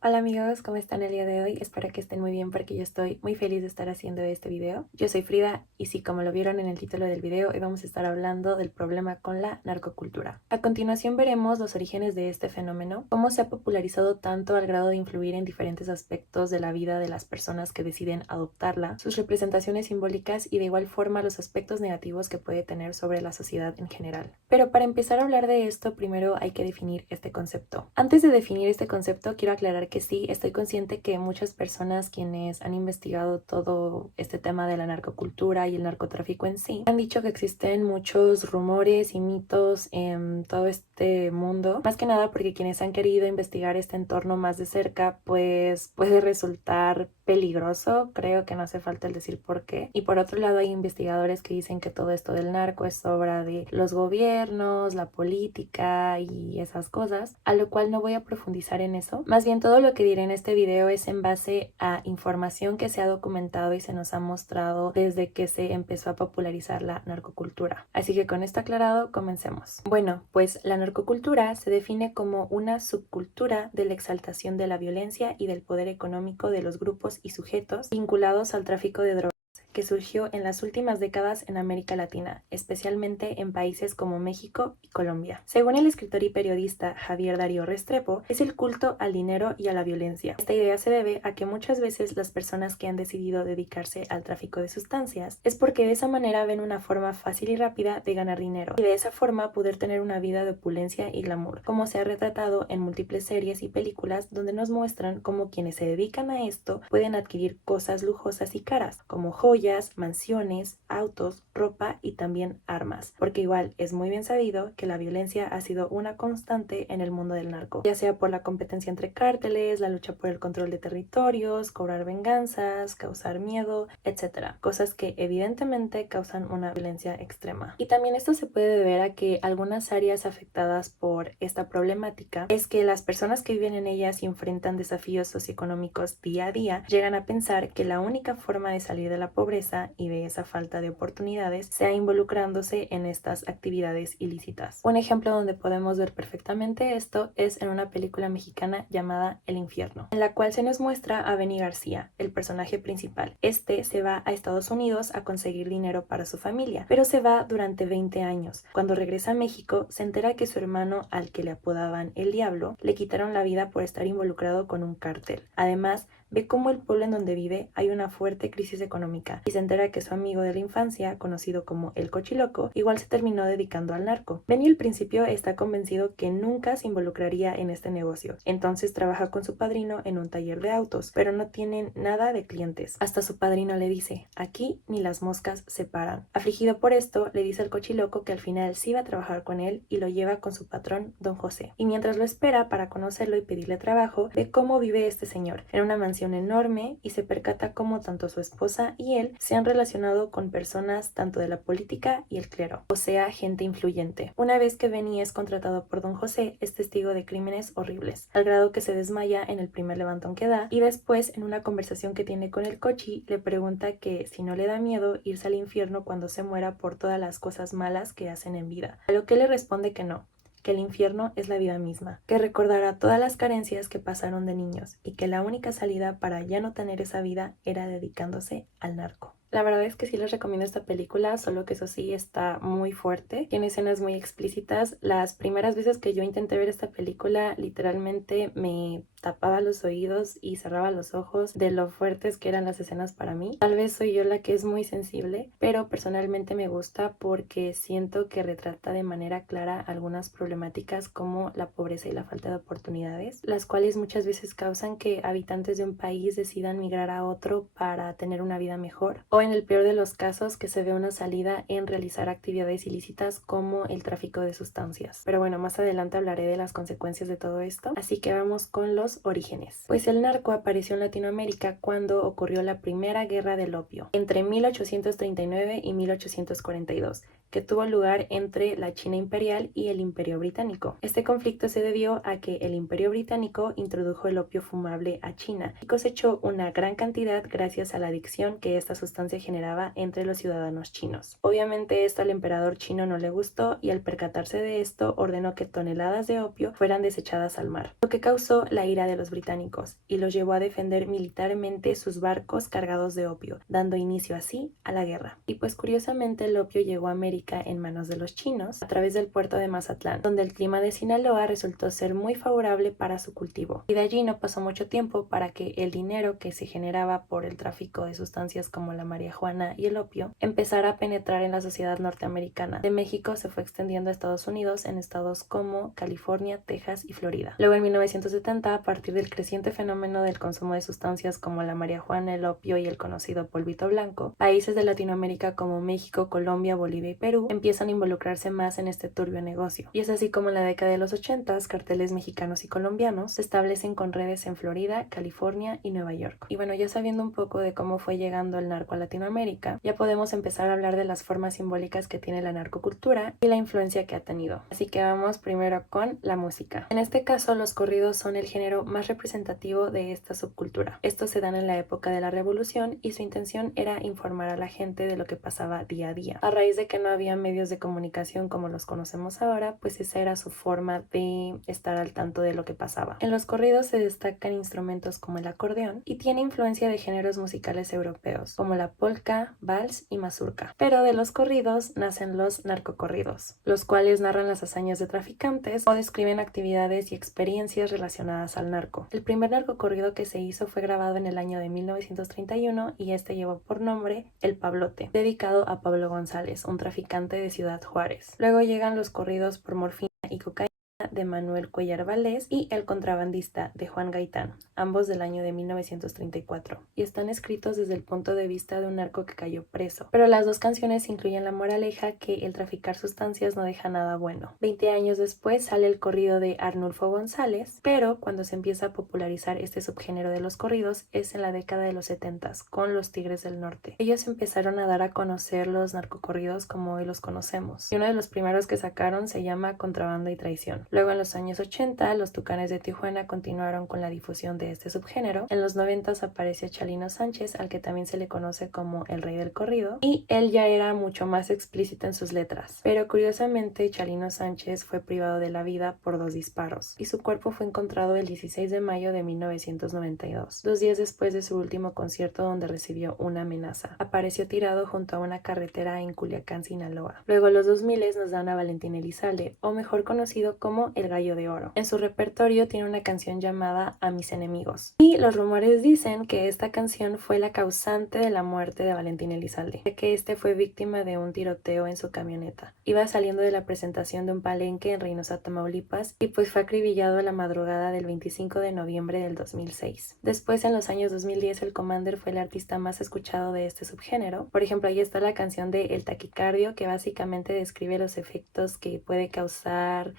Hola amigos, ¿cómo están el día de hoy? Espero que estén muy bien porque yo estoy muy feliz de estar haciendo este video. Yo soy Frida y sí, como lo vieron en el título del video, hoy vamos a estar hablando del problema con la narcocultura. A continuación veremos los orígenes de este fenómeno, cómo se ha popularizado tanto al grado de influir en diferentes aspectos de la vida de las personas que deciden adoptarla, sus representaciones simbólicas y de igual forma los aspectos negativos que puede tener sobre la sociedad en general. Pero para empezar a hablar de esto, primero hay que definir este concepto. Antes de definir este concepto, quiero aclarar que sí, estoy consciente que muchas personas quienes han investigado todo este tema de la narcocultura y el narcotráfico en sí, han dicho que existen muchos rumores y mitos en todo este mundo, más que nada porque quienes han querido investigar este entorno más de cerca, pues puede resultar peligroso, creo que no hace falta el decir por qué. Y por otro lado hay investigadores que dicen que todo esto del narco es obra de los gobiernos, la política y esas cosas, a lo cual no voy a profundizar en eso. Más bien todo lo que diré en este video es en base a información que se ha documentado y se nos ha mostrado desde que se empezó a popularizar la narcocultura. Así que con esto aclarado, comencemos. Bueno, pues la narcocultura se define como una subcultura de la exaltación de la violencia y del poder económico de los grupos y sujetos vinculados al tráfico de drogas, que surgió en las últimas décadas en América Latina, especialmente en países como México y Colombia. Según el escritor y periodista Javier Darío Restrepo, es el culto al dinero y a la violencia. Esta idea se debe a que muchas veces las personas que han decidido dedicarse al tráfico de sustancias es porque de esa manera ven una forma fácil y rápida de ganar dinero y de esa forma poder tener una vida de opulencia y glamour, como se ha retratado en múltiples series y películas donde nos muestran cómo quienes se dedican a esto pueden adquirir cosas lujosas y caras, como joyas, mansiones, autos, ropa y también armas, porque igual es muy bien sabido que la violencia ha sido una constante en el mundo del narco, ya sea por la competencia entre cárteles, la lucha por el control de territorios, cobrar venganzas, causar miedo, etcétera, cosas que evidentemente causan una violencia extrema. Y también esto se puede deber a que algunas áreas afectadas por esta problemática es que las personas que viven en ellas y enfrentan desafíos socioeconómicos día a día llegan a pensar que la única forma de salir de la pobreza y de esa falta de oportunidades sea involucrándose en estas actividades ilícitas. Un ejemplo donde podemos ver perfectamente esto es en una película mexicana llamada El Infierno, en la cual se nos muestra a Benny García, el personaje principal. Este se va a Estados Unidos a conseguir dinero para su familia, pero se va durante 20 años. Cuando regresa a México, se entera que su hermano, al que le apodaban El Diablo, le quitaron la vida por estar involucrado con un cártel. Además, ve cómo el pueblo en donde vive hay una fuerte crisis económica y se entera que su amigo de la infancia, conocido como el Cochiloco, igual se terminó dedicando al narco. Benny al principio está convencido que nunca se involucraría en este negocio, entonces trabaja con su padrino en un taller de autos, pero no tienen nada de clientes. Hasta su padrino le dice, aquí ni las moscas se paran. Afligido por esto, le dice al Cochiloco que al final sí va a trabajar con él y lo lleva con su patrón, don José. Y mientras lo espera para conocerlo y pedirle trabajo, ve cómo vive este señor, en una mansión enorme, y se percata cómo tanto su esposa y él se han relacionado con personas tanto de la política y el clero, o sea, gente influyente. Una vez que Benny es contratado por don José, es testigo de crímenes horribles, al grado que se desmaya en el primer levantón que da, y después, en una conversación que tiene con el Cochi, le pregunta que si no le da miedo irse al infierno cuando se muera por todas las cosas malas que hacen en vida, a lo que le responde que no, que el infierno es la vida misma, que recordará todas las carencias que pasaron de niños y que la única salida para ya no tener esa vida era dedicándose al narco. La verdad es que sí les recomiendo esta película, solo que eso sí está muy fuerte, tiene escenas muy explícitas. Las primeras veces que yo intenté ver esta película, literalmente me tapaba los oídos y cerraba los ojos de lo fuertes que eran las escenas para mí. Tal vez soy yo la que es muy sensible, pero personalmente me gusta porque siento que retrata de manera clara algunas problemáticas como la pobreza y la falta de oportunidades, las cuales muchas veces causan que habitantes de un país decidan migrar a otro para tener una vida mejor, o en el peor de los casos que se ve una salida en realizar actividades ilícitas como el tráfico de sustancias. Pero bueno, más adelante hablaré de las consecuencias de todo esto, así que vamos con los orígenes. Pues el narco apareció en Latinoamérica cuando ocurrió la primera guerra del opio, entre 1839 y 1842, que tuvo lugar entre la China imperial y el Imperio británico. Este conflicto se debió a que el Imperio británico introdujo el opio fumable a China y cosechó una gran cantidad gracias a la adicción que esta sustancia generaba entre los ciudadanos chinos. Obviamente esto al emperador chino no le gustó y al percatarse de esto ordenó que toneladas de opio fueran desechadas al mar, lo que causó la ira de los británicos y los llevó a defender militarmente sus barcos cargados de opio, dando inicio así a la guerra. Y pues curiosamente el opio llegó a América en manos de los chinos a través del puerto de Mazatlán, donde el clima de Sinaloa resultó ser muy favorable para su cultivo. Y de allí no pasó mucho tiempo para que el dinero que se generaba por el tráfico de sustancias como la marihuana y el opio empezara a penetrar en la sociedad norteamericana. De México se fue extendiendo a Estados Unidos en estados como California, Texas y Florida. Luego en 1970, a partir del creciente fenómeno del consumo de sustancias como la marihuana, el opio y el conocido polvito blanco, países de Latinoamérica como México, Colombia, Bolivia y Perú empiezan a involucrarse más en este turbio negocio. Y es así como en la década de los 80, carteles mexicanos y colombianos se establecen con redes en Florida, California y Nueva York. Y bueno, ya sabiendo un poco de cómo fue llegando el narco a Latinoamérica, ya podemos empezar a hablar de las formas simbólicas que tiene la narcocultura y la influencia que ha tenido. Así que vamos primero con la música. En este caso, los corridos son el género más representativo de esta subcultura. Estos se dan en la época de la Revolución y su intención era informar a la gente de lo que pasaba día a día. A raíz de que no había medios de comunicación como los conocemos ahora, pues esa era su forma de estar al tanto de lo que pasaba. En los corridos se destacan instrumentos como el acordeón y tiene influencia de géneros musicales europeos como la polka, vals y mazurca. Pero de los corridos nacen los narcocorridos, los cuales narran las hazañas de traficantes o describen actividades y experiencias relacionadas al narco. El primer narcocorrido que se hizo fue grabado en el año de 1931 y este llevó por nombre El Pablote, dedicado a Pablo González, un traficante de Ciudad Juárez. Luego llegan los corridos por morfina y cocaína de Manuel Cuellar Valdés y El Contrabandista de Juan Gaitán, ambos del año de 1934, y están escritos desde el punto de vista de un narco que cayó preso. Pero las dos canciones incluyen la moraleja que el traficar sustancias no deja nada bueno. 20 años después sale el corrido de Arnulfo González, pero cuando se empieza a popularizar este subgénero de los corridos es en la década de los 70 con los Tigres del Norte. Ellos empezaron a dar a conocer los narcocorridos como hoy los conocemos, y uno de los primeros que sacaron se llama Contrabanda y Traición. Luego en los años 80, los Tucanes de Tijuana continuaron con la difusión de este subgénero. En los 90 apareció Chalino Sánchez, al que también se le conoce como el rey del corrido, y él ya era mucho más explícito en sus letras. Pero curiosamente, Chalino Sánchez fue privado de la vida por 2 disparos, y su cuerpo fue encontrado el 16 de mayo de 1992, 2 días después de su último concierto donde recibió una amenaza. Apareció tirado junto a una carretera en Culiacán, Sinaloa. Luego los 2000 nos dan a Valentín Elizalde, o mejor conocido como El Gallo de Oro. En su repertorio tiene una canción llamada A mis enemigos. Y los rumores dicen que esta canción fue la causante de la muerte de Valentín Elizalde, ya que este fue víctima de un tiroteo en su camioneta. Iba saliendo de la presentación de un palenque en Reynosa, Tamaulipas, y pues fue acribillado a la madrugada del 25 de noviembre del 2006. Después, en los años 2010, el Commander fue el artista más escuchado de este subgénero. Por ejemplo, ahí está la canción de El Taquicardio, que básicamente describe los efectos que puede causar,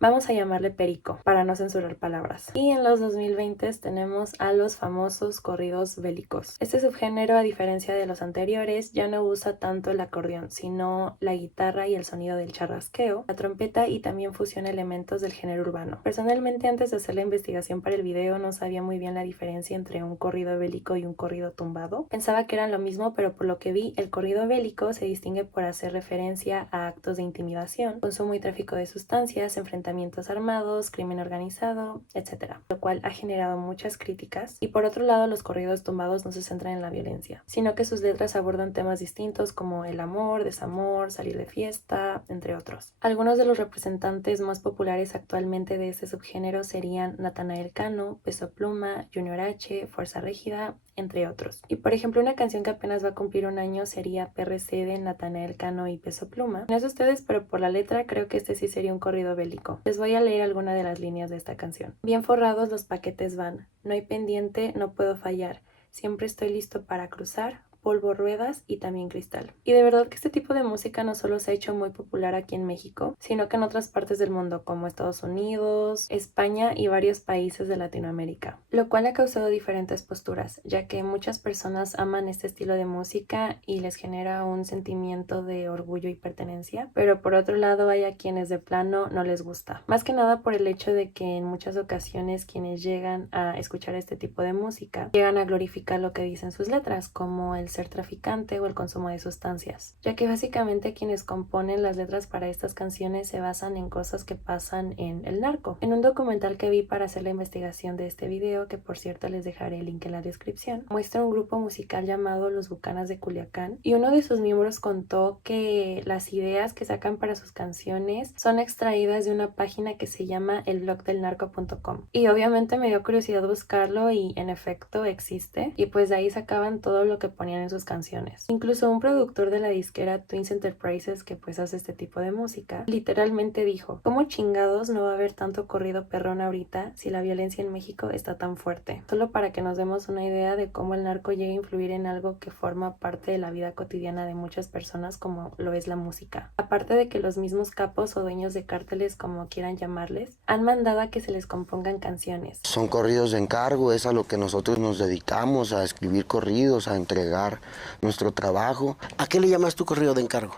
vamos a llamarle perico, para no censurar palabras. Y en los 2020 tenemos a los famosos corridos bélicos. Este subgénero, a diferencia de los anteriores, ya no usa tanto el acordeón, sino la guitarra y el sonido del charrasqueo, la trompeta, y también fusiona elementos del género urbano. Personalmente, antes de hacer la investigación para el video, no sabía muy bien la diferencia entre un corrido bélico y un corrido tumbado. Pensaba que eran lo mismo, pero por lo que vi, el corrido bélico se distingue por hacer referencia a actos de intimidación, consumo y tráfico de sustancias, enfrentamientos armados, crimen organizado, etc., lo cual ha generado muchas críticas. Y por otro lado, los corridos tumbados no se centran en la violencia, sino que sus letras abordan temas distintos como el amor, desamor, salir de fiesta, entre otros. Algunos de los representantes más populares actualmente de este subgénero serían Natanael Cano, Peso Pluma, Junior H, Fuerza Régida, entre otros. Y por ejemplo, una canción que apenas va a cumplir un año sería PRC de Natanael Cano y Peso Pluma. No sé ustedes, pero por la letra creo que este sí sería un corrido bélico. Les voy a leer alguna de las líneas de esta canción. Bien forrados los paquetes van, no hay pendiente, no puedo fallar, siempre estoy listo para cruzar, Polvo Ruedas y también Cristal. Y de verdad que este tipo de música no solo se ha hecho muy popular aquí en México, sino que en otras partes del mundo como Estados Unidos, España y varios países de Latinoamérica, lo cual ha causado diferentes posturas, ya que muchas personas aman este estilo de música y les genera un sentimiento de orgullo y pertenencia, pero por otro lado hay a quienes de plano no les gusta, más que nada por el hecho de que en muchas ocasiones quienes llegan a escuchar este tipo de música llegan a glorificar lo que dicen sus letras, como el ser traficante o el consumo de sustancias, ya que básicamente quienes componen las letras para estas canciones se basan en cosas que pasan en el narco. En un documental que vi para hacer la investigación de este video, que por cierto les dejaré el link en la descripción, muestra un grupo musical llamado Los Bucanas de Culiacán y uno de sus miembros contó que las ideas que sacan para sus canciones son extraídas de una página que se llama elblogdelnarco.com y obviamente me dio curiosidad buscarlo y en efecto existe y pues de ahí sacaban todo lo que ponían en sus canciones. Incluso un productor de la disquera Twins Enterprises que pues hace este tipo de música literalmente dijo: ¿cómo chingados no va a haber tanto corrido perrón ahorita si la violencia en México está tan fuerte? Solo para que nos demos una idea de cómo el narco llega a influir en algo que forma parte de la vida cotidiana de muchas personas como lo es la música. Aparte de que los mismos capos o dueños de cárteles, como quieran llamarles, han mandado a que se les compongan canciones. Son corridos de encargo, es a lo que nosotros nos dedicamos, a escribir corridos, a entregar nuestro trabajo. ¿A qué le llamas tu corrido de encargo?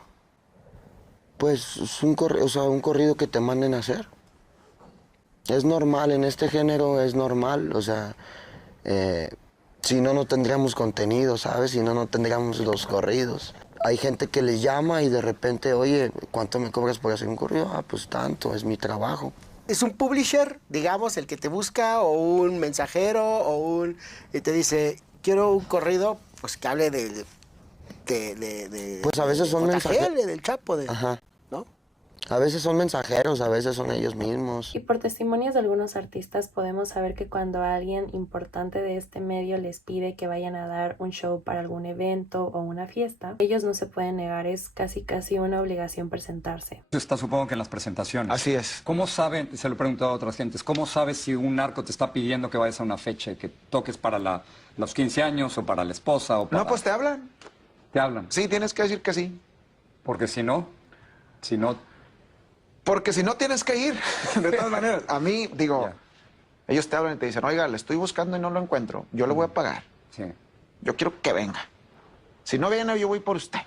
Pues es un corrido que te manden a hacer. Es normal, en este género es normal, si no, no tendríamos contenido, ¿sabes? Si no, no tendríamos los corridos. Hay gente que les llama y de repente, oye, ¿cuánto me cobras por hacer un corrido? Ah, pues tanto, es mi trabajo. ¿Es un publisher, digamos, el que te busca, o un mensajero, y te dice, quiero un corrido, pues que hable Pues a veces son mensajeros. del Chapo, Ajá. ¿no? A veces son mensajeros, a veces son ellos mismos. Y por testimonios de algunos artistas podemos saber que cuando alguien importante de este medio les pide que vayan a dar un show para algún evento o una fiesta, ellos no se pueden negar, es casi una obligación presentarse. Está, supongo que en las presentaciones. Así es. ¿Cómo saben, se lo he preguntado a otras gentes, cómo sabes si un narco te está pidiendo que vayas a una fecha y que toques para los 15 años o para la esposa o para... No, pues te hablan. ¿Te hablan? Sí, tienes que decir que sí. Porque si no... Porque si no tienes que ir, de todas maneras. A mí, digo, ellos te hablan y te dicen, oiga, le estoy buscando y no lo encuentro. Yo le voy a pagar. Sí. Yo quiero que venga. Si no viene, yo voy por usted.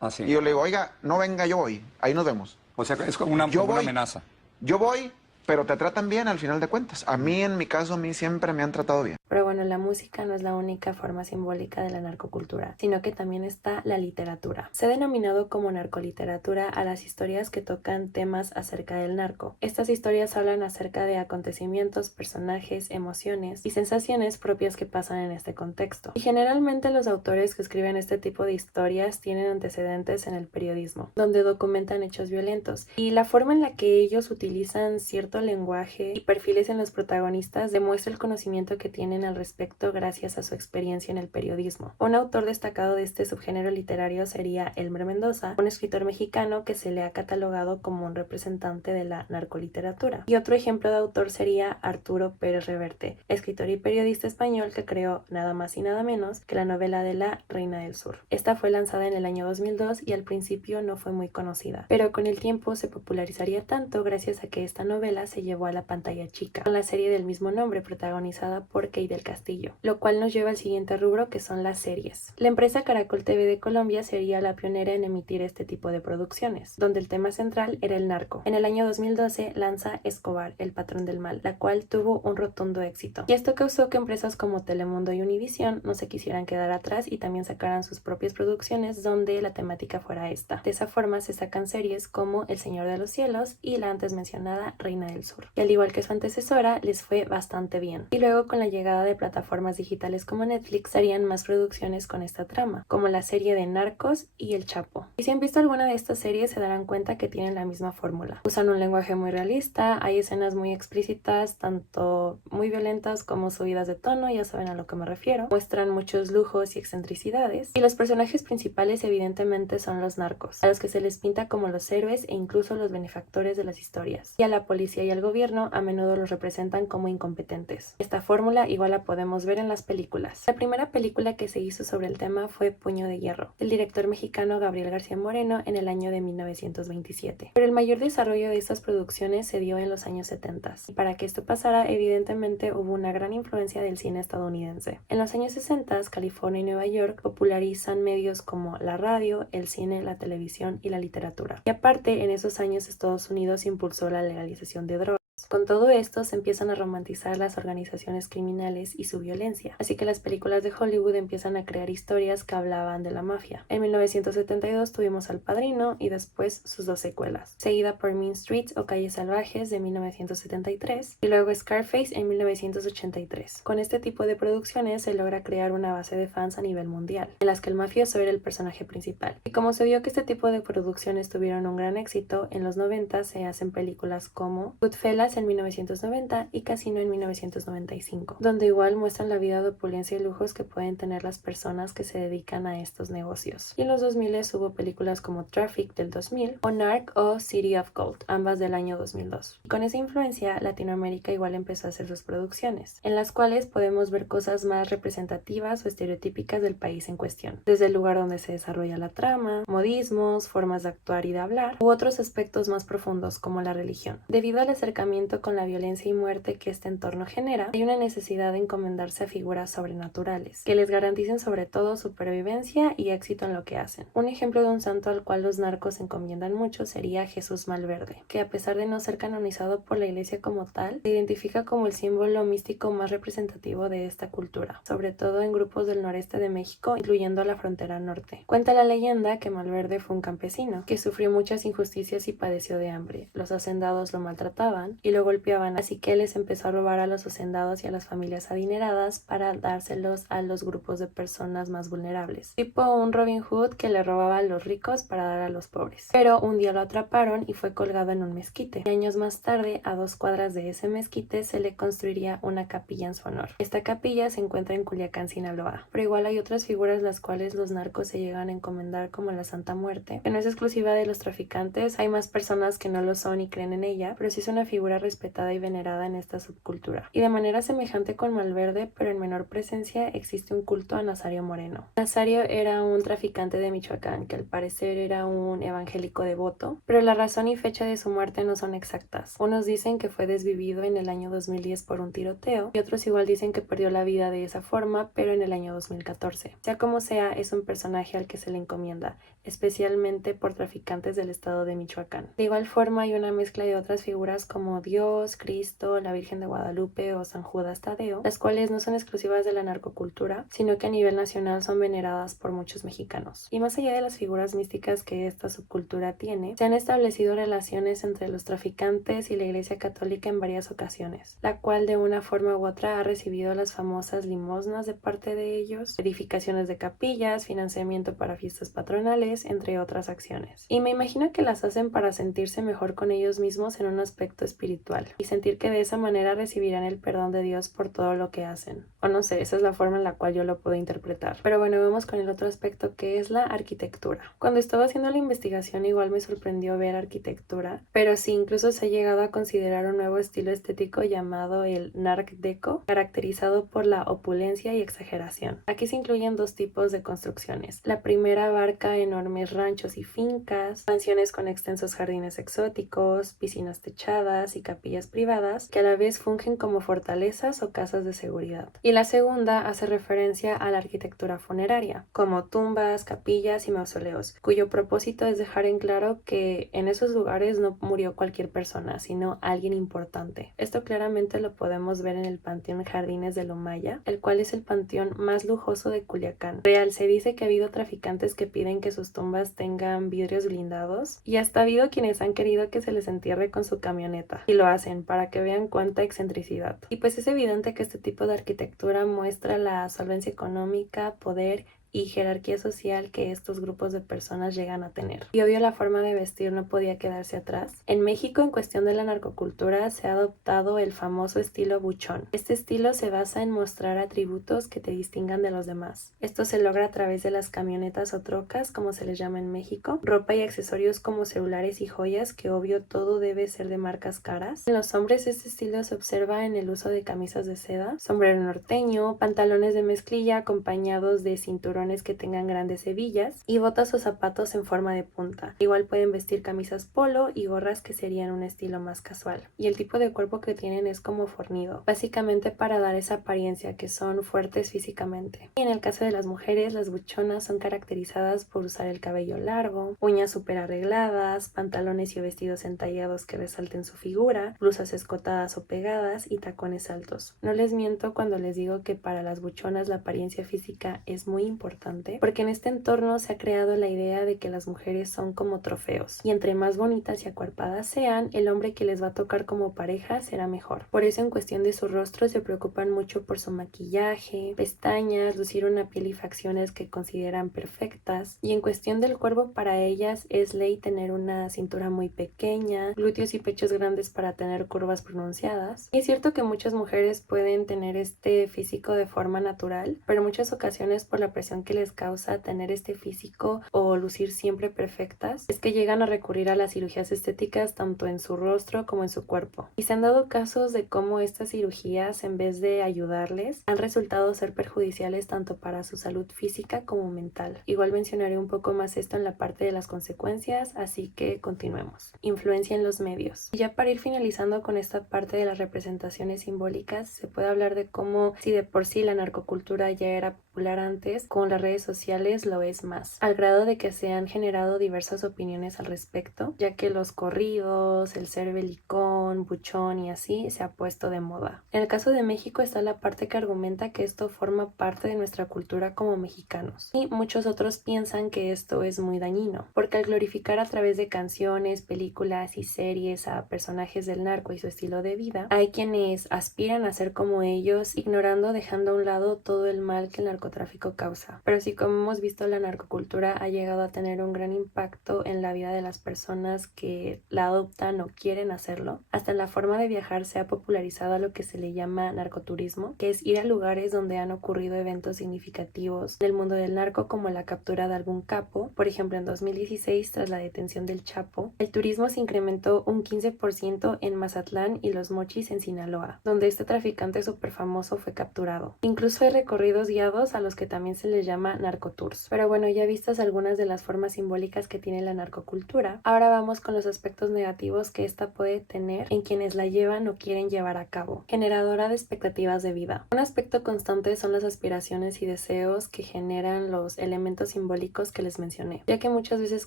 Ah, sí. Y yo le digo, oiga, no venga, yo voy. Ahí nos vemos. O sea, es como una amenaza. Yo voy, pero te tratan bien al final de cuentas. A mí, en mi caso, a mí siempre me han tratado bien. Pero bueno, la música no es la única forma simbólica de la narcocultura, sino que también está la literatura. Se ha denominado como narcoliteratura a las historias que tocan temas acerca del narco. Estas historias hablan acerca de acontecimientos, personajes, emociones y sensaciones propias que pasan en este contexto. Y generalmente los autores que escriben este tipo de historias tienen antecedentes en el periodismo, donde documentan hechos violentos. Y la forma en la que ellos utilizan cierto lenguaje y perfiles en los protagonistas demuestra el conocimiento que tienen al respecto gracias a su experiencia en el periodismo. Un autor destacado de este subgénero literario sería Elmer Mendoza, un escritor mexicano que se le ha catalogado como un representante de la narcoliteratura. Y otro ejemplo de autor sería Arturo Pérez Reverte, escritor y periodista español que creó nada más y nada menos que la novela de La Reina del Sur. Esta fue lanzada en el año 2002 y al principio no fue muy conocida, pero con el tiempo se popularizaría tanto gracias a que esta novela se llevó a la pantalla chica, con la serie del mismo nombre protagonizada por Key del Castillo, lo cual nos lleva al siguiente rubro, que son las series. La empresa Caracol TV de Colombia sería la pionera en emitir este tipo de producciones, donde el tema central era el narco. En el año 2012 lanza Escobar, el patrón del mal, la cual tuvo un rotundo éxito. Y esto causó que empresas como Telemundo y Univision no se quisieran quedar atrás y también sacaran sus propias producciones donde la temática fuera esta. De esa forma se sacan series como El Señor de los Cielos y la antes mencionada Reina del Sur. Y al igual que su antecesora, les fue bastante bien. Y luego con la llegada de plataformas digitales como Netflix harían más producciones con esta trama, como la serie de Narcos y El Chapo. Y si han visto alguna de estas series se darán cuenta que tienen la misma fórmula. Usan un lenguaje muy realista, hay escenas muy explícitas, tanto muy violentas como subidas de tono, ya saben a lo que me refiero. Muestran muchos lujos y excentricidades. Y los personajes principales evidentemente son los narcos, a los que se les pinta como los héroes e incluso los benefactores de las historias. Y a la policía y al gobierno a menudo los representan como incompetentes. Esta fórmula igual igual la podemos ver en las películas. La primera película que se hizo sobre el tema fue Puño de Hierro, del director mexicano Gabriel García Moreno en el año de 1927. Pero el mayor desarrollo de estas producciones se dio en los años 70. Y para que esto pasara, evidentemente hubo una gran influencia del cine estadounidense. En los años 60, California y Nueva York popularizan medios como la radio, el cine, la televisión y la literatura. Y aparte, en esos años Estados Unidos impulsó la legalización de drogas. Con todo esto se empiezan a romantizar las organizaciones criminales y su violencia, así que las películas de Hollywood empiezan a crear historias que hablaban de la mafia. En 1972 tuvimos Al Padrino y después sus dos secuelas, seguida por Mean Streets o Calles Salvajes de 1973 y luego Scarface en 1983. Con este tipo de producciones se logra crear una base de fans a nivel mundial, en las que el mafioso era el personaje principal. Y como se vio que este tipo de producciones tuvieron un gran éxito, en los 90 se hacen películas como Goodfellas en 1990 y Casino en 1995, donde igual muestran la vida de opulencia y lujos que pueden tener las personas que se dedican a estos negocios. Y en los 2000 hubo películas como Traffic del 2000 o Narc o City of Gold, ambas del año 2002. Y con esa influencia, Latinoamérica igual empezó a hacer sus producciones, en las cuales podemos ver cosas más representativas o estereotípicas del país en cuestión, desde el lugar donde se desarrolla la trama, modismos, formas de actuar y de hablar, u otros aspectos más profundos como la religión. Debido al acercamiento con la violencia y muerte que este entorno genera, hay una necesidad de encomendarse a figuras sobrenaturales, que les garanticen sobre todo supervivencia y éxito en lo que hacen. Un ejemplo de un santo al cual los narcos encomiendan mucho sería Jesús Malverde, que a pesar de no ser canonizado por la iglesia como tal, se identifica como el símbolo místico más representativo de esta cultura, sobre todo en grupos del noreste de México, incluyendo la frontera norte. Cuenta la leyenda que Malverde fue un campesino, que sufrió muchas injusticias y padeció de hambre. Los hacendados lo maltrataban y lo golpeaban, así que les empezó a robar a los hacendados y a las familias adineradas para dárselos a los grupos de personas más vulnerables, tipo un Robin Hood que le robaba a los ricos para dar a los pobres. Pero un día lo atraparon y fue colgado en un mezquite, y años más tarde, a 2 cuadras de ese mezquite, se le construiría una capilla en su honor. Esta capilla se encuentra en Culiacán, Sinaloa, pero igual hay otras figuras las cuales los narcos se llegan a encomendar, como la Santa Muerte, que no es exclusiva de los traficantes, hay más personas que no lo son y creen en ella, pero sí es una figura respetada y venerada en esta subcultura. Y de manera semejante con Malverde, pero en menor presencia, existe un culto a Nazario Moreno. Nazario era un traficante de Michoacán, que al parecer era un evangélico devoto, pero la razón y fecha de su muerte no son exactas. Unos dicen que fue desvivido en el año 2010 por un tiroteo, y otros igual dicen que perdió la vida de esa forma, pero en el año 2014. Sea como sea, es un personaje al que se le encomienda, especialmente por traficantes del estado de Michoacán. De igual forma, hay una mezcla de otras figuras como Dios, Cristo, la Virgen de Guadalupe o San Judas Tadeo, las cuales no son exclusivas de la narcocultura, sino que a nivel nacional son veneradas por muchos mexicanos. Y más allá de las figuras místicas que esta subcultura tiene, se han establecido relaciones entre los traficantes y la Iglesia Católica en varias ocasiones, la cual de una forma u otra ha recibido las famosas limosnas de parte de ellos, edificaciones de capillas, financiamiento para fiestas patronales, entre otras acciones. Y me imagino que las hacen para sentirse mejor con ellos mismos en un aspecto espiritual y sentir que de esa manera recibirán el perdón de Dios por todo lo que hacen. O no sé, esa es la forma en la cual yo lo puedo interpretar. Pero bueno, vamos con el otro aspecto, que es la arquitectura. Cuando estaba haciendo la investigación igual me sorprendió ver arquitectura, pero sí, incluso se ha llegado a considerar un nuevo estilo estético llamado el Narc Deco, caracterizado por la opulencia y exageración. Aquí se incluyen dos tipos de construcciones. La primera abarca enormes ranchos y fincas, mansiones con extensos jardines exóticos, piscinas techadas y capillas privadas que a la vez fungen como fortalezas o casas de seguridad. Y la segunda hace referencia a la arquitectura funeraria, como tumbas, capillas y mausoleos, cuyo propósito es dejar en claro que en esos lugares no murió cualquier persona, sino alguien importante. Esto claramente lo podemos ver en el Panteón Jardines de Lomaya, el cual es el panteón más lujoso de Culiacán. Real, se dice que ha habido traficantes que piden que sus tumbas tengan vidrios blindados, y hasta ha habido quienes han querido que se les entierre con su camioneta, y lo hacen para que vean cuánta excentricidad. Y pues es evidente que este tipo de arquitectura muestra la solvencia económica, poder y jerarquía social que estos grupos de personas llegan a tener. Y obvio la forma de vestir no podía quedarse atrás. En México, en cuestión de la narcocultura, se ha adoptado el famoso estilo buchón. Este estilo se basa en mostrar atributos que te distingan de los demás. Esto se logra a través de las camionetas o trocas, como se les llama en México, ropa y accesorios como celulares y joyas, que obvio todo debe ser de marcas caras. En los hombres este estilo se observa en el uso de camisas de seda, sombrero norteño, pantalones de mezclilla acompañados de cinturones que tengan grandes hebillas y botas o zapatos en forma de punta. Igual pueden vestir camisas polo y gorras que serían un estilo más casual. Y el tipo de cuerpo que tienen es como fornido, básicamente para dar esa apariencia que son fuertes físicamente. Y en el caso de las mujeres, las buchonas son caracterizadas por usar el cabello largo, uñas súper arregladas, pantalones y vestidos entallados que resalten su figura, blusas escotadas o pegadas y tacones altos. No les miento cuando les digo que para las buchonas la apariencia física es muy importante, porque en este entorno se ha creado la idea de que las mujeres son como trofeos, y entre más bonitas y acuerpadas sean, el hombre que les va a tocar como pareja será mejor. Por eso en cuestión de su rostro se preocupan mucho por su maquillaje, pestañas, lucir una piel y facciones que consideran perfectas, y en cuestión del cuerpo para ellas es ley tener una cintura muy pequeña, glúteos y pechos grandes para tener curvas pronunciadas. Y es cierto que muchas mujeres pueden tener este físico de forma natural, pero en muchas ocasiones por la presión que les causa tener este físico o lucir siempre perfectas, es que llegan a recurrir a las cirugías estéticas tanto en su rostro como en su cuerpo. Y se han dado casos de cómo estas cirugías, en vez de ayudarles, han resultado ser perjudiciales tanto para su salud física como mental. Igual mencionaré un poco más esto en la parte de las consecuencias, así que continuemos. Influencia en los medios. Y ya para ir finalizando con esta parte de las representaciones simbólicas, se puede hablar de cómo, si de por sí la narcocultura ya era popular antes, con las redes sociales lo es más, al grado de que se han generado diversas opiniones al respecto, ya que los corridos, el ser belicón, buchón y así se ha puesto de moda. En el caso de México está la parte que argumenta que esto forma parte de nuestra cultura como mexicanos, y muchos otros piensan que esto es muy dañino, porque al glorificar a través de canciones, películas y series a personajes del narco y su estilo de vida, hay quienes aspiran a ser como ellos, ignorando, dejando a un lado todo el mal que el narcotráfico causa. Pero sí, como hemos visto, la narcocultura ha llegado a tener un gran impacto en la vida de las personas que la adoptan o quieren hacerlo. Hasta en la forma de viajar se ha popularizado a lo que se le llama narcoturismo, que es ir a lugares donde han ocurrido eventos significativos del mundo del narco, como la captura de algún capo. Por ejemplo, en 2016, tras la detención del Chapo, el turismo se incrementó un 15% en Mazatlán y Los Mochis en Sinaloa, donde este traficante súper famoso fue capturado. Incluso hay recorridos guiados a los que también se les llama narcotours. Pero bueno, ya vistas algunas de las formas simbólicas que tiene la narcocultura, ahora vamos con los aspectos negativos que esta puede tener en quienes la llevan o quieren llevar a cabo. Generadora de expectativas de vida. Un aspecto constante son las aspiraciones y deseos que generan los elementos simbólicos que les mencioné, ya que muchas veces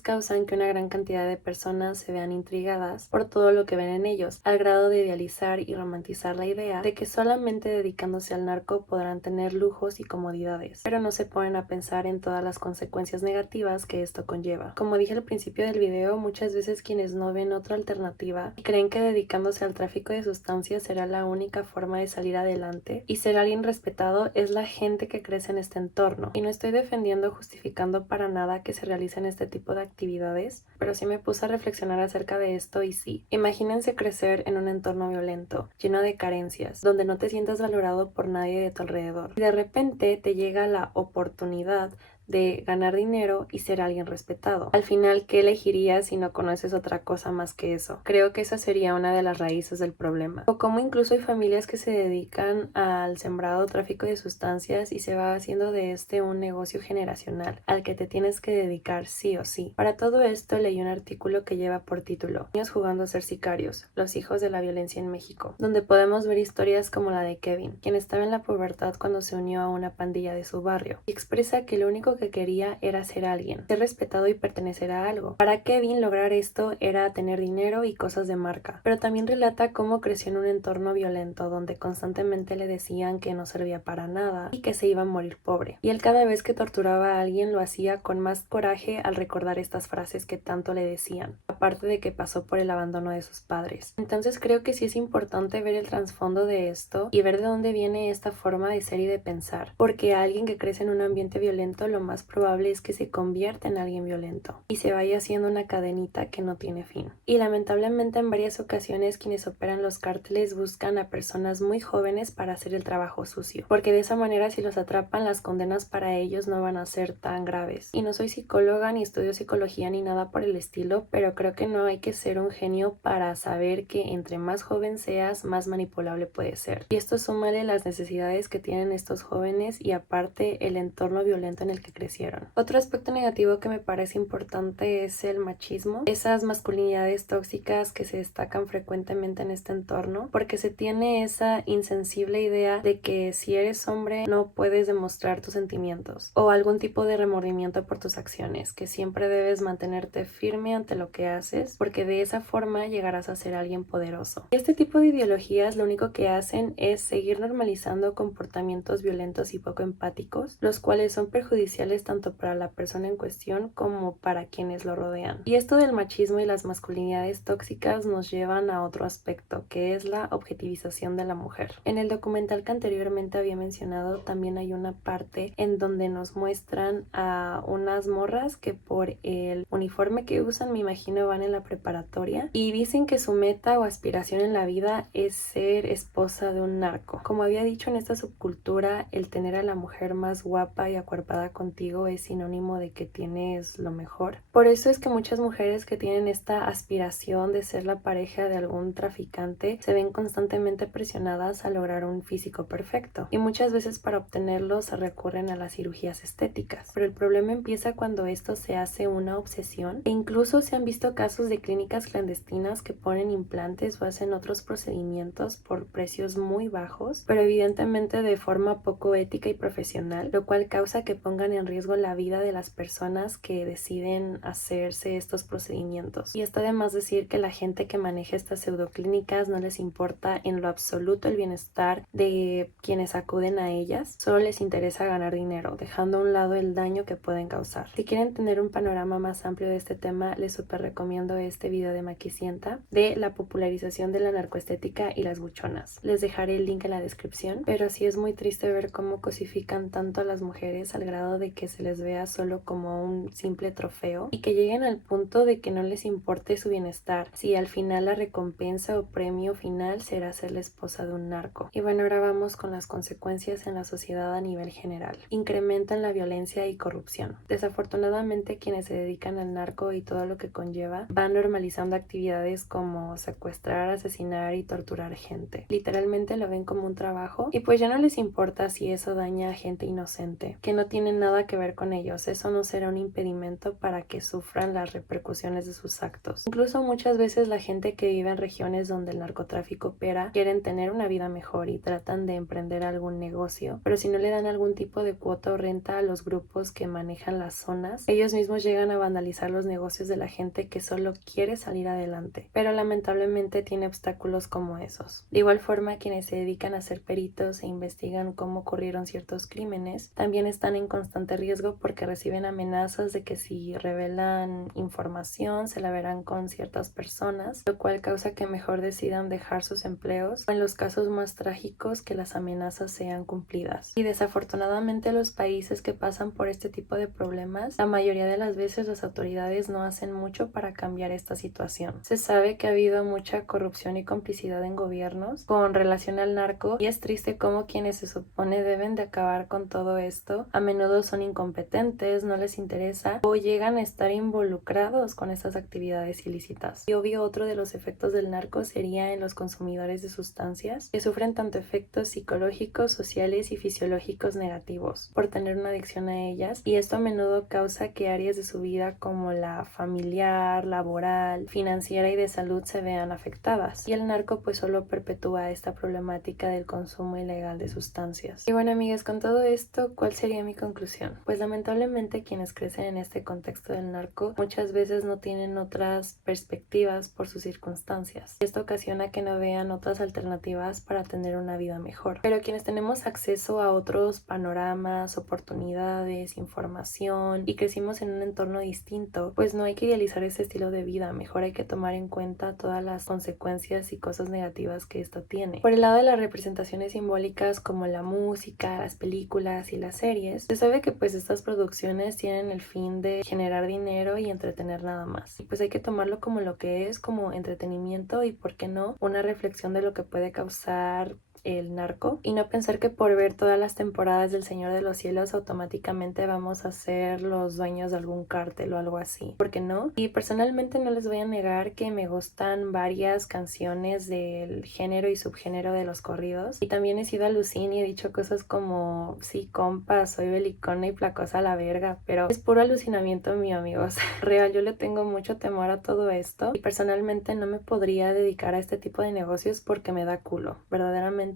causan que una gran cantidad de personas se vean intrigadas por todo lo que ven en ellos, al grado de idealizar y romantizar la idea de que solamente dedicándose al narco podrán tener lujos y comodidades, pero no se ponen a pensar en todas las consecuencias negativas que esto conlleva. Como dije al principio del video, muchas veces quienes no ven otra alternativa y creen que dedicándose al tráfico de sustancias será la única forma de salir adelante y ser alguien respetado, es la gente que crece en este entorno. Y no estoy defendiendo o justificando para nada que se realicen este tipo de actividades, pero sí me puse a reflexionar acerca de esto y sí, imagínense crecer en un entorno violento, lleno de carencias, donde no te sientas valorado por nadie de tu alrededor. Y de repente te llega la oportunidad de ganar dinero y ser alguien respetado. Al final, ¿qué elegirías si no conoces otra cosa más que eso? Creo que esa sería una de las raíces del problema. O como incluso hay familias que se dedican al sembrado tráfico de sustancias y se va haciendo de este un negocio generacional al que te tienes que dedicar sí o sí. Para todo esto leí un artículo que lleva por título Niños jugando a ser sicarios, los hijos de la violencia en México, donde podemos ver historias como la de Kevin, quien estaba en la pubertad cuando se unió a una pandilla de su barrio, y expresa que lo único que quería era ser alguien, ser respetado y pertenecer a algo. Para Kevin lograr esto era tener dinero y cosas de marca, pero también relata cómo creció en un entorno violento donde constantemente le decían que no servía para nada y que se iba a morir pobre. Y él cada vez que torturaba a alguien lo hacía con más coraje al recordar estas frases que tanto le decían, aparte de que pasó por el abandono de sus padres. Entonces creo que sí es importante ver el trasfondo de esto y ver de dónde viene esta forma de ser y de pensar, porque a alguien que crece en un ambiente violento lo más probable es que se convierta en alguien violento y se vaya haciendo una cadenita que no tiene fin. Y lamentablemente en varias ocasiones quienes operan los cárteles buscan a personas muy jóvenes para hacer el trabajo sucio, porque de esa manera si los atrapan las condenas para ellos no van a ser tan graves. Y no soy psicóloga ni estudio psicología ni nada por el estilo, pero creo que no hay que ser un genio para saber que entre más joven seas, más manipulable puede ser. Y esto súmale las necesidades que tienen estos jóvenes y aparte el entorno violento en el que crecieron. Otro aspecto negativo que me parece importante es el machismo, esas masculinidades tóxicas que se destacan frecuentemente en este entorno, porque se tiene esa insensible idea de que si eres hombre no puedes demostrar tus sentimientos o algún tipo de remordimiento por tus acciones, que siempre debes mantenerte firme ante lo que haces, porque de esa forma llegarás a ser alguien poderoso. Y este tipo de ideologías lo único que hacen es seguir normalizando comportamientos violentos y poco empáticos, los cuales son perjudiciales tanto para la persona en cuestión como para quienes lo rodean. Y esto del machismo y las masculinidades tóxicas nos llevan a otro aspecto, que es la objetivización de la mujer. En el documental que anteriormente había mencionado también hay una parte en donde nos muestran a unas morras que por el uniforme que usan, me imagino van en la preparatoria, y dicen que su meta o aspiración en la vida es ser esposa de un narco. Como había dicho, en esta subcultura el tener a la mujer más guapa y acuerpada contigo es sinónimo de que tienes lo mejor. Por eso es que muchas mujeres que tienen esta aspiración de ser la pareja de algún traficante se ven constantemente presionadas a lograr un físico perfecto, y muchas veces para obtenerlo se recurren a las cirugías estéticas. Pero el problema empieza cuando esto se hace una obsesión, e incluso se han visto casos de clínicas clandestinas que ponen implantes o hacen otros procedimientos por precios muy bajos, pero evidentemente de forma poco ética y profesional, lo cual causa que pongan en riesgo la vida de las personas que deciden hacerse estos procedimientos. Y está de más decir que la gente que maneja estas pseudoclínicas no les importa en lo absoluto el bienestar de quienes acuden a ellas, solo les interesa ganar dinero, dejando a un lado el daño que pueden causar. Si quieren tener un panorama más amplio de este tema, les súper recomiendo este video de Maquisienta de la popularización de la narcoestética y las buchonas. Les dejaré el link en la descripción, pero sí es muy triste ver cómo cosifican tanto a las mujeres al grado de que se les vea solo como un simple trofeo y que lleguen al punto de que no les importe su bienestar si al final la recompensa o premio final será ser la esposa de un narco. Y bueno, ahora vamos con las consecuencias en la sociedad a nivel general. Incrementan la violencia y corrupción. Desafortunadamente, quienes se dedican al narco y todo lo que conlleva van normalizando actividades como secuestrar, asesinar y torturar gente. Literalmente lo ven como un trabajo y pues ya no les importa si eso daña a gente inocente, que no tiene nada que ver con ellos. Eso no será un impedimento para que sufran las repercusiones de sus actos. Incluso muchas veces la gente que vive en regiones donde el narcotráfico opera quieren tener una vida mejor y tratan de emprender algún negocio, pero si no le dan algún tipo de cuota o renta a los grupos que manejan las zonas, ellos mismos llegan a vandalizar los negocios de la gente que solo quiere salir adelante, pero lamentablemente tiene obstáculos como esos. De igual forma, quienes se dedican a ser peritos e investigan cómo ocurrieron ciertos crímenes también están en constante riesgo porque reciben amenazas de que si revelan información se la verán con ciertas personas, lo cual causa que mejor decidan dejar sus empleos o en los casos más trágicos que las amenazas sean cumplidas. Y desafortunadamente los países que pasan por este tipo de problemas, la mayoría de las veces las autoridades no hacen mucho para cambiar esta situación. Se sabe que ha habido mucha corrupción y complicidad en gobiernos con relación al narco y es triste cómo quienes se supone deben de acabar con todo esto a menudo son incompetentes, no les interesa o llegan a estar involucrados con estas actividades ilícitas. Y obvio, otro de los efectos del narco sería en los consumidores de sustancias que sufren tanto efectos psicológicos, sociales y fisiológicos negativos por tener una adicción a ellas, y esto a menudo causa que áreas de su vida como la familiar, laboral, financiera y de salud se vean afectadas. Y el narco pues solo perpetúa esta problemática del consumo ilegal de sustancias. Y bueno, amigas, con todo esto, ¿cuál sería mi conclusión? Pues lamentablemente quienes crecen en este contexto del narco muchas veces no tienen otras perspectivas por sus circunstancias. Esto ocasiona que no vean otras alternativas para tener una vida mejor. Pero quienes tenemos acceso a otros panoramas, oportunidades, información y crecimos en un entorno distinto, pues no hay que idealizar ese estilo de vida. Mejor hay que tomar en cuenta todas las consecuencias y cosas negativas que esto tiene. Por el lado de las representaciones simbólicas como la música, las películas y las series, se sabe que pues estas producciones tienen el fin de generar dinero y entretener nada más. Y pues hay que tomarlo como lo que es, como entretenimiento y, ¿por qué no?, una reflexión de lo que puede causar el narco, y no pensar que por ver todas las temporadas del Señor de los Cielos automáticamente vamos a ser los dueños de algún cártel o algo así, ¿por qué no? Y personalmente no les voy a negar que me gustan varias canciones del género y subgénero de los corridos, y también he sido alucin y he dicho cosas como: sí, compa, soy belicona y placosa a la verga, pero es puro alucinamiento mío, amigos. Real, yo le tengo mucho temor a todo esto y personalmente no me podría dedicar a este tipo de negocios porque me da culo, verdaderamente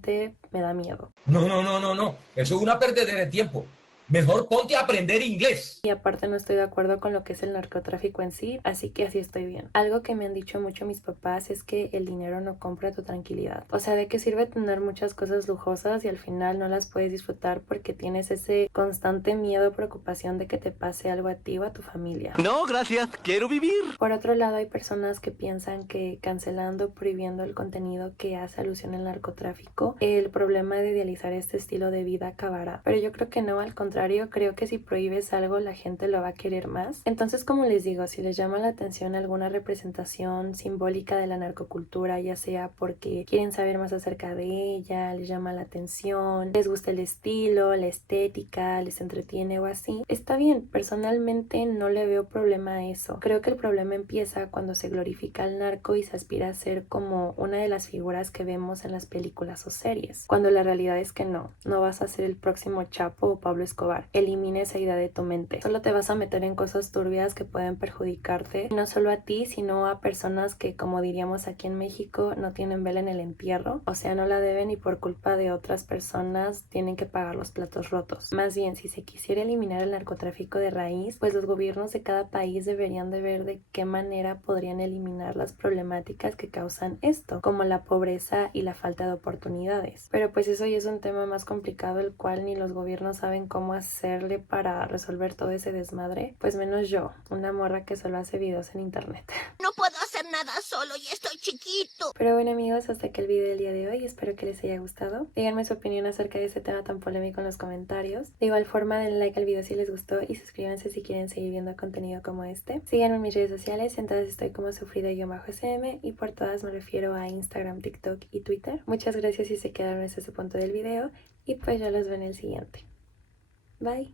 me da miedo. No. Eso es una pérdida de tiempo. Mejor ponte a aprender inglés. Y aparte no estoy de acuerdo con lo que es el narcotráfico en sí, así que así estoy bien. Algo que me han dicho mucho mis papás es que el dinero no compra tu tranquilidad. O sea, ¿de qué sirve tener muchas cosas lujosas y al final no las puedes disfrutar porque tienes ese constante miedo o preocupación de que te pase algo a ti o a tu familia? No, gracias, quiero vivir. Por otro lado, hay personas que piensan que cancelando o prohibiendo el contenido que hace alusión al narcotráfico, el problema de idealizar este estilo de vida acabará. Pero yo creo que no, al contrario, creo que si prohíbes algo la gente lo va a querer más. Entonces, como les digo, si les llama la atención alguna representación simbólica de la narcocultura, ya sea porque quieren saber más acerca de ella, les llama la atención, les gusta el estilo, la estética, les entretiene o así, está bien. Personalmente no le veo problema a eso. Creo que el problema empieza cuando se glorifica al narco y se aspira a ser como una de las figuras que vemos en las películas o series, cuando la realidad es que no vas a ser el próximo Chapo o Pablo Escobar. Elimina esa idea de tu mente. Solo te vas a meter en cosas turbias que pueden perjudicarte, no solo a ti, sino a personas que, como diríamos aquí en México, no tienen vela en el entierro, o sea, no la deben y por culpa de otras personas tienen que pagar los platos rotos. Más bien, si se quisiera eliminar el narcotráfico de raíz, pues los gobiernos de cada país deberían de ver de qué manera podrían eliminar las problemáticas que causan esto, como la pobreza y la falta de oportunidades. Pero pues eso ya es un tema más complicado, el cual ni los gobiernos saben cómo hacerle para resolver todo ese desmadre, pues menos yo, una morra que solo hace videos en internet. No puedo hacer nada solo y estoy chiquito. Pero bueno, amigos, hasta aquí el video del día de hoy. Espero que les haya gustado. Díganme su opinión acerca de este tema tan polémico en los comentarios. De igual forma, denle like al video si les gustó y suscríbanse si quieren seguir viendo contenido como este. Síganme en mis redes sociales, en todas estoy como sufrida_sm y por todas me refiero a Instagram, TikTok y Twitter. Muchas gracias si se quedaron hasta este punto del video y pues ya los veo en el siguiente. Bye.